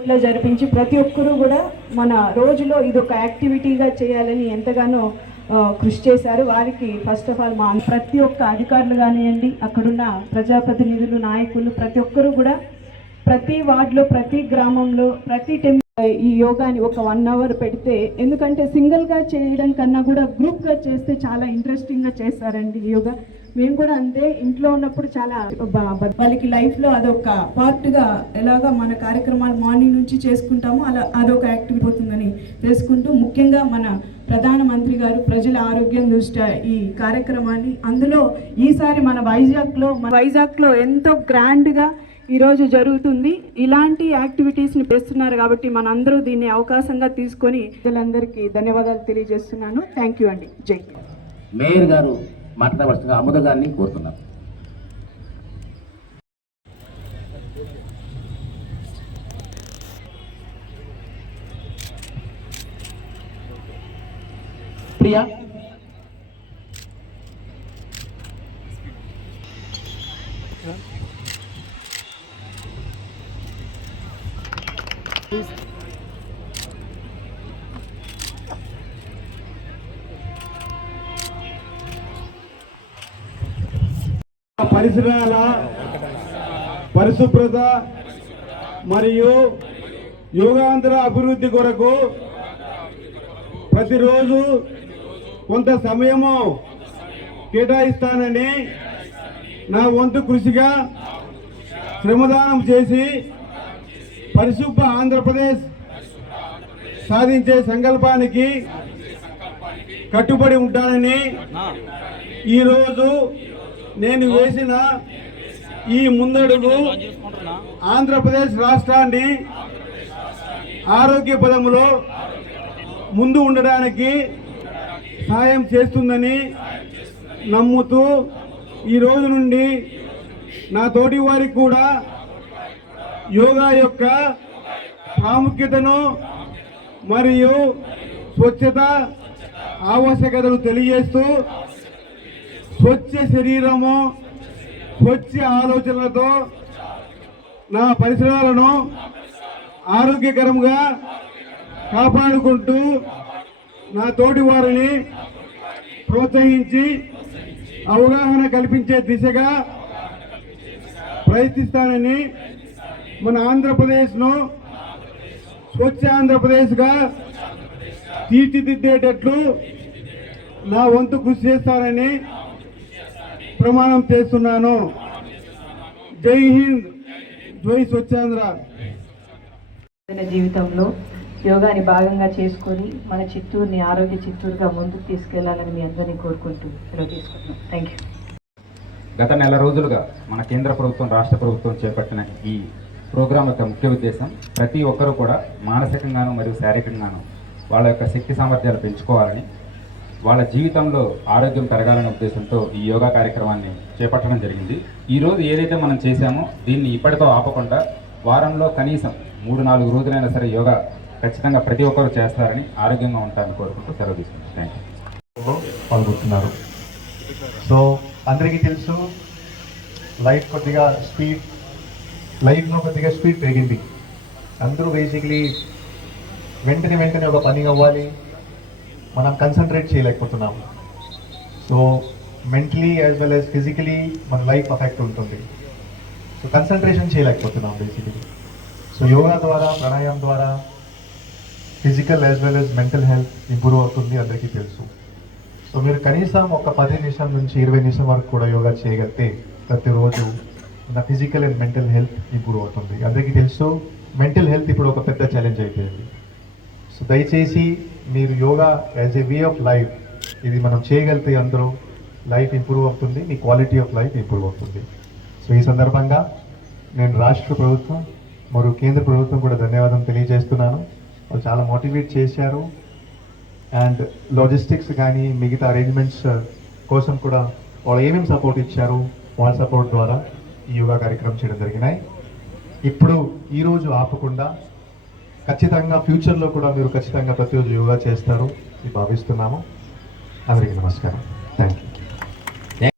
ఇట్లా జరిపించి ప్రతి ఒక్కరూ కూడా మన రోజులో ఇది ఒక యాక్టివిటీగా చేయాలని ఎంతగానో కృషి చేశారు. వారికి ఫస్ట్ ఆఫ్ ఆల్ మా ప్రతి ఒక్క అధికారులు కానివ్వండి అక్కడున్న ప్రజాప్రతినిధులు నాయకులు ప్రతి ఒక్కరూ కూడా ప్రతి వార్డులో ప్రతి గ్రామంలో ప్రతి టెం ఈ యోగాని ఒక వన్ అవర్ పెడితే ఎందుకంటే సింగిల్గా చేయడం కన్నా కూడా గ్రూప్గా చేస్తే చాలా ఇంట్రెస్టింగ్గా చేస్తారండి ఈ యోగా. మేము కూడా అంతే ఇంట్లో ఉన్నప్పుడు చాలా వాళ్ళకి లైఫ్లో అదొక పార్ట్గా ఎలాగా మన కార్యక్రమాలు మార్నింగ్ నుంచి చేసుకుంటామో అలా అదొక యాక్టివిటీ అవుతుందని చేసుకుంటూ ముఖ్యంగా మన ప్రధానమంత్రి గారు ప్రజల ఆరోగ్యం దృష్ట్యా ఈ కార్యక్రమాన్ని. అందులో ఈసారి మన వైజాగ్లో మన వైజాగ్లో ఎంతో గ్రాండ్గా ఈరోజు జరుగుతుంది. ఇలాంటి యాక్టివిటీస్ని పెస్తున్నారు కాబట్టి మనందరూ దీన్ని అవకాశంగా తీసుకొని ప్రజలందరికీ ధన్యవాదాలు తెలియజేస్తున్నాను. థ్యాంక్ యూ అండి. జై మేయర్ గారు మాట్లాడవలసిన అమృత గారిని కోరుతున్నాను ప్రియా పరిసరాల పరిశుభ్రత మరియు యోగాంధ్ర అభివృద్ధి కొరకు ప్రతిరోజు కొంత సమయము కేటాయిస్తానని నా వంతు కృషిగా శ్రమదానం చేసి పరిశుభ్ర ఆంధ్రప్రదేశ్ సాధించే సంకల్పానికి కట్టుబడి ఉంటానని ఈరోజు నేను వేసిన ఈ ముందడుగు ఆంధ్రప్రదేశ్ రాష్ట్రాన్ని ఆరోగ్య పదములో ముందు ఉండడానికి సాయం చేస్తుందని నమ్ముతూ ఈ రోజు నుండి నా తోటి వారికి కూడా యోగా యొక్క ప్రాముఖ్యతను మరియు స్వచ్ఛత ఆవశ్యకతలు తెలియజేస్తూ స్వచ్ఛ శరీరము స్వచ్ఛ ఆలోచనలతో నా పరిసరాలను ఆరోగ్యకరంగా కాపాడుకుంటూ నా తోటి వారిని ప్రోత్సహించి అవగాహన కల్పించే దిశగా ప్రయత్నిస్తానని మన ఆంధ్రప్రదేశ్ను స్వచ్ఛ ఆంధ్రప్రదేశ్గా తీర్చిదిద్దేటట్లు నా వంతు కృషి చేస్తానని ప్రమాణం చేస్తున్నాను. జై హింద్. జై స్వచ్ఛాంధ్ర. జీవితంలో యోగాని భాగంగా చేసుకొని మన చిత్తూరుని ఆరోగ్య చిత్తూరుగా ముందుకు తీసుకెళ్ళాలని మీ అందరినీ కోరుకుంటూ తీసుకుంటున్నాం. థ్యాంక్ యూ గత నెల రోజులుగా మన కేంద్ర ప్రభుత్వం రాష్ట్ర ప్రభుత్వం చేపట్టిన ఈ ప్రోగ్రాం యొక్క ముఖ్య ఉద్దేశం ప్రతి ఒక్కరూ కూడా మానసికంగాను మరియు శారీరకంగాను వాళ్ళ యొక్క శక్తి సామర్థ్యాలు పెంచుకోవాలని వాళ్ళ జీవితంలో ఆరోగ్యం పెరగాలనే ఉద్దేశంతో ఈ యోగా కార్యక్రమాన్ని చేపట్టడం జరిగింది. ఈరోజు ఏదైతే మనం చేశామో దీన్ని ఇప్పటితో ఆపకుండా వారంలో కనీసం మూడు నాలుగు రోజులైనా సరే యోగా ఖచ్చితంగా ప్రతి ఒక్కరూ చేస్తారని ఆరోగ్యంగా ఉంటారని కోరుకుంటూ సెలవు తీసుకుంటాం థ్యాంక్ యూ పాల్గొంటున్నారు. సో అందరికీ తెలుసు లైఫ్ కొద్దిగా స్పీడ్ లైఫ్లో కొద్దిగా స్పీడ్ పెరిగింది. అందరూ బేసిక్లీ వెంటనే వెంటనే ఒక పని అవ్వాలి. మనం కన్సన్ట్రేట్ చేయలేకపోతున్నాం. So mentally as well as physically మన లైఫ్ అఫెక్ట్ ఉంటుంది. సో కన్సన్ట్రేషన్ చేయలేకపోతున్నాం బేసికలీ సో యోగా ద్వారా ప్రాణాయామం ద్వారా physical as well as mental health improve అవుతుంది అందరికీ తెలుసు. సో మీరు కనీసం ఒక పది నిమిషం నుంచి ఇరవై నిమిషం వరకు కూడా యోగా చేయగలిగితే ప్రతిరోజు నా physical and mental health improve అవుతుంది. అందరికీ తెలుసు మెంటల్ హెల్త్ ఇప్పుడు ఒక పెద్ద ఛాలెంజ్ అయిపోయింది. సో దయచేసి మీరు yoga as a way of life ఇది మనం చేయగలిగితే అందరూ లైఫ్ ఇంప్రూవ్ అవుతుంది మీ క్వాలిటీ ఆఫ్ లైఫ్ ఇంప్రూవ్ అవుతుంది. సో ఈ సందర్భంగా నేను రాష్ట్ర ప్రభుత్వం మరియు కేంద్ర ప్రభుత్వం కూడా ధన్యవాదం తెలియజేస్తున్నాను. వాళ్ళు చాలా మోటివేట్ చేశారు. అండ్ లాజిస్టిక్స్ కానీ మిగతా అరేంజ్మెంట్స్ uh, కోసం కూడా వాళ్ళు ఏమేమి సపోర్ట్ ఇచ్చారు వాళ్ళ సపోర్ట్ ద్వారా ఈ యోగా కార్యక్రమం చేయడం జరిగినాయి. ఇప్పుడు ఈరోజు ఆపకుండా ఖచ్చితంగా ఫ్యూచర్లో కూడా మీరు ఖచ్చితంగా ప్రతిరోజు యోగా చేస్తారు భావిస్తున్నాము. అందరికీ నమస్కారం. Thank you